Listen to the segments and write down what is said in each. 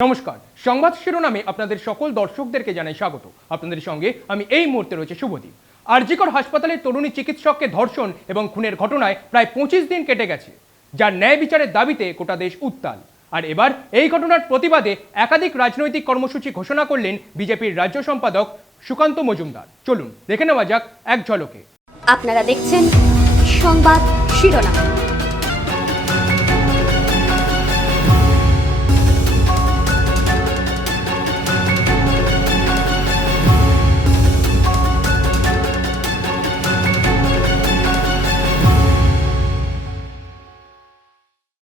নমস্কার, সংবাদ শিরোনামে আপনাদের সকল দর্শকদেরকে জানাই স্বাগত। আপনাদের সঙ্গে আমি এই মুহূর্তে রয়েছে শুভদীপ। আরজিকর হাসপাতালের তরুণী চিকিৎসককে ধর্ষণ এবং খুনের ঘটনায় প্রায় 25 দিন কেটে গেছে, যার ন্যায় বিচারের দাবিতে গোটা দেশ উত্তাল। আর এবার এই ঘটনার প্রতিবাদে একাধিক রাজনৈতিক কর্মসূচি ঘোষণা করলেন বিজেপির রাজ্য সম্পাদক সুকান্ত মজুমদার। চলুন দেখে নেওয়া যাক এক ঝলকে। আপনারা দেখছেন সংবাদ শিরোনাম।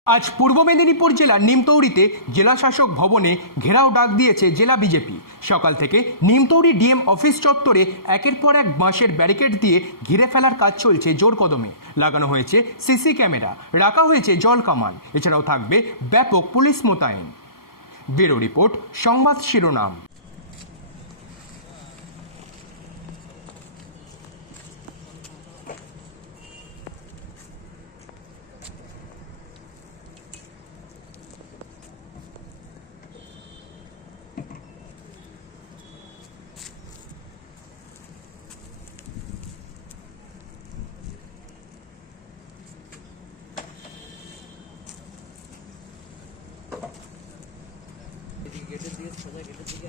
আজ পূর্ব মেদিনীপুর জেলার নিমতৌড়িতে জেলা শাসক ভবনে ঘেরাও ডাক দিয়েছে জেলা বিজেপি। সকাল থেকে নিমতৌড়ি ডিএম অফিস চত্বরে একের পর এক বাঁশের ব্যারিকেড দিয়ে ঘিরে ফেলার কাজ চলছে জোর কদমে। লাগানো হয়েছে সিসি ক্যামেরা, রাখা হয়েছে জল কামান, এছাড়াও থাকবে ব্যাপক পুলিশ মোতায়েন। ব্যুরো রিপোর্ট, সংবাদ শিরোনাম। गेटेर दिके सोजा गेटेर दिके